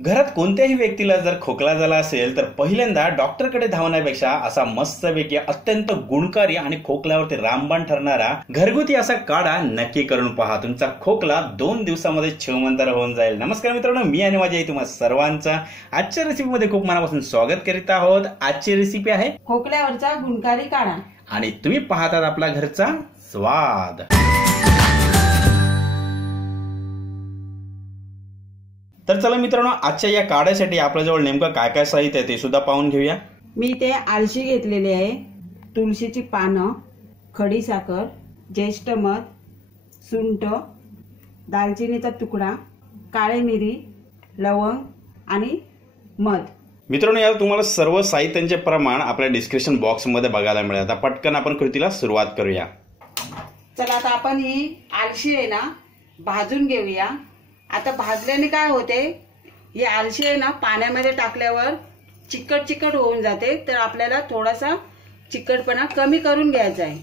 घरात कोणत्याही व्यक्तीला जर खोकला झाला असेल तर पहिल्यांदा डॉक्टरकडे धावण्यापेक्षा असा मस्तपैकी अत्यंत गुणकारी आणि खोकल्यावरती रामबाण ठरणारा घरगुती असा काढा नक्की करून पहा. तुमचा खोकला 2 दिवसामध्ये छमंतर होऊन जाईल. नमस्कार मित्रांनो, मी आणि माझ्या आई तुम्हा सर्वांचा आजच्या रेसिपीमध्ये खूप मनापासून स्वागत करीत आहोत. आजची रेसिपी आहे खोकल्यावरचा गुणकारी काढा आणि तुम्ही पाहतात आपला घरचा स्वाद. तर चला मित्रांनो, आजच्या या काढ्यासाठी आपल्याजवळ नेमकं काय काय साहित्य आहे ते सुद्धा पाहून घेऊया. मी ते आळशी घेतलेले आहे, तुळशीची पानं, खडीसाखर, ज्येष्ठ मध, सुंठ, दालचिनीचा तुकडा, काळी मिरी, लवंग आणि मध. मित्रांनो, यार तुम्हाला सर्व साहित्यांचे प्रमाण आपल्या डिस्क्रिप्शन बॉक्स मध्ये बघायला मिळेल. आता पटकन आपण कृतीला सुरुवात करूया. चला आता आपण ही आळशी आहे ना भाजून घेऊया. आता भाजल्याने काय होते, ही आळशी आहे ना पाण्यामध्ये टाकल्यावर चिकट चिकट होऊन जाते, तर आपल्याला थोडासा चिकटपणा कमी करून घ्यायचा आहे.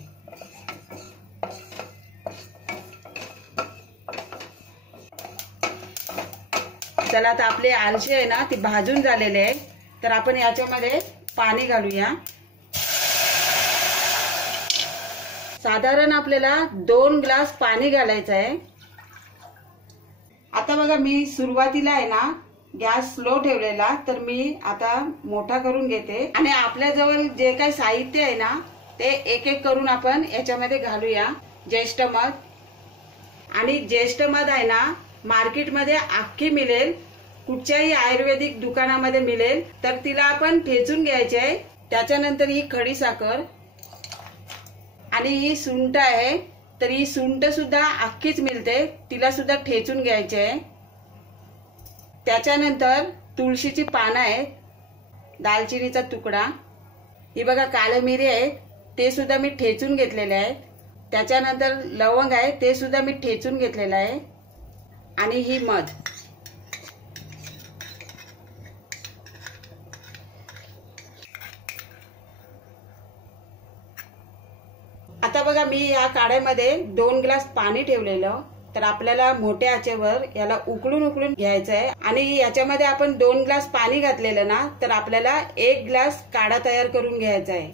चला आता आपली आळशी आहे ना ती भाजून झालेली आहे, तर आपण याच्यामध्ये पाणी घालूया. साधारण आपल्याला 2 ग्लास पाणी घालायचं आहे. आता बघा, मी सुरुवातीला आहे ना गॅस स्लो ठेवलेला, तर मी आता मोठा करून घेते आणि आपल्याजवळ जे काही साहित्य आहे ना ते एक एक करून आपण याच्यामध्ये घालूया. ज्येष्ठ मध, आणि ज्येष्ठ मध आहे ना मार्केटमध्ये अख्खी मिळेल, कुठच्याही आयुर्वेदिक दुकानामध्ये मिळेल, तर तिला आपण ठेचून घ्यायचे आहे. त्याच्यानंतर ही खडीसाखर आणि ही सुंठ आहे, तर ही सुंठ सुद्धा अख्खीच मिळते, तिला सुद्धा ठेचून घ्यायचे आहे. त्याच्यानंतर तुळशीची पानं आहेत, दालचिनीचा तुकडा, ही बघा काळे मिरी आहेत, ते सुद्धा मी ठेचून घेतलेले आहेत. त्याच्यानंतर लवंग आहे, ते सुद्धा मी ठेचून घेतलेलं आहे, आणि ही मध. आता बघा, मी या काढ्यामध्ये 2 ग्लास पाणी ठेवलेलं, तर आपल्याला मोठ्या आचेवर याला उकळून घ्यायचं आहे. आणि याच्यामध्ये आपण 2 ग्लास पाणी घातलेलं ना, तर आपल्याला 1 ग्लास काढा तयार करून घ्यायचा आहे.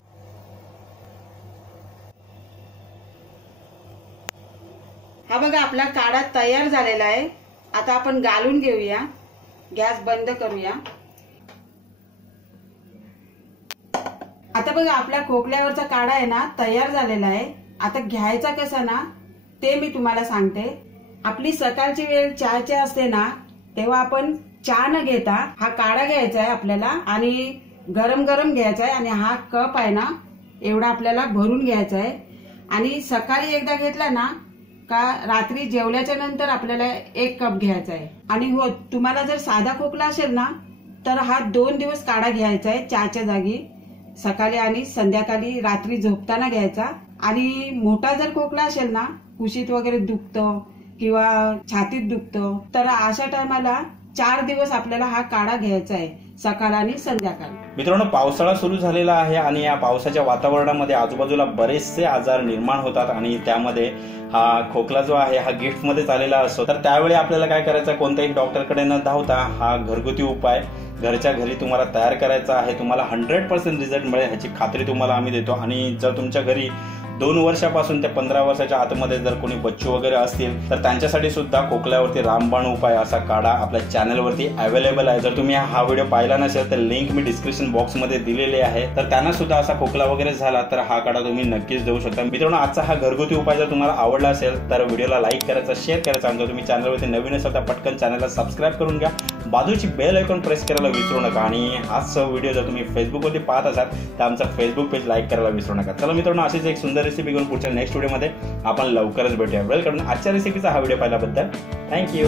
हा बघा, आपला काढा तयार झालेला आहे. आता आपण गाळून घेऊया. गॅस बंद करूया. आता बघा, आपल्या खोकल्यावरचा काढा आहे ना तयार झालेला आहे. आता घ्यायचा कसा ना ते मी तुम्हाला सांगते. आपली सकाळची वेळ चहाची असते ना, तेव्हा आपण चहा न घेता हा काढा घ्यायचा आहे आपल्याला, आणि गरम गरम घ्यायचा आहे. आणि हा कप आहे ना एवढा आपल्याला भरून घ्यायचा आहे. आणि सकाळी एकदा घेतला ना का रात्री जेवल्याच्या नंतर आपल्याला 1 कप घ्यायचा आहे. आणि हो, तुम्हाला जर साधा खोकला असेल ना तर हा 2 दिवस काढा घ्यायचा आहे चहाच्या जागी, सकाळी आणि संध्याकाळी रात्री झोपताना घ्यायचा. आणि मोठा जर खोकला असेल ना, कुशीत वगैरे दुखतं किंवा छातीत दुखतं, तर अशा टायमाला 4 दिवस आपल्याला हा काढा घ्यायचा आहे, सकाळ आणि संध्याकाळी. मित्रांनो, पावसाळा सुरू झालेला आहे आणि या पावसाच्या वातावरणामध्ये आजूबाजूला बरेचसे आजार निर्माण होतात, आणि त्यामध्ये हा खोकला जो आहे हा गिफ्ट मध्ये आलेला असतो. तर त्यावेळी आपल्याला काय करायचं, कोणत्याही डॉक्टरकडे न धावता हा घरगुती उपाय घरच्या घरी तुम्हाला तयार करायचा आहे. तुम्हाला 100% रिझल्ट मिळेल ह्याची खात्री तुम्हाला आम्ही देतो. आणि जर तुमच्या घरी 2 वर्षापासून ते 15 वर्षाच्या आतमध्ये जर कोणी बच्चू वगैरे असतील तर त्यांच्यासाठी सुद्धा खोकल्यावरती रामबाण उपाय असा काढा आपल्या चॅनलवरती अवेलेबल आहे. जर तुम्ही हा व्हिडिओ पाहिला नसेल तर लिंक मी डिस्क्रिप्शन बॉक्समध्ये दिलेली आहे, तर त्यांना सुद्धा असा खोकला वगैरे झाला तर हा काढा तुम्ही नक्कीच देऊ शकता. मित्रांनो, आजचा हा घरगुती उपाय जर तुम्हाला आवडला असेल तर व्हिडिओला लाईक करायचा, शेअर करायचा, आणि जर तुम्ही चॅनलवरती नवीन असाल तर पटकन चॅनलला सबस्क्राईब करून घ्या. बाजूची बेल आयकॉन प्रेस करायला विसरू नका. आणि हाच व्हिडिओ जर तुम्ही फेसबुकवरती पाहत असाल तर आमचा फेसबुक पेज लाईक करायला विसरू नका. चला मित्रांनो, अशीच एक सुंदर रेसिपी घेऊन पुढच्या नेक्स्ट व्हिडिओमध्ये आपण लवकरच भेटूया. वेल करून आजच्या रेसिपीचा हा व्हिडिओ पाहिल्याबद्दल थँक्यू.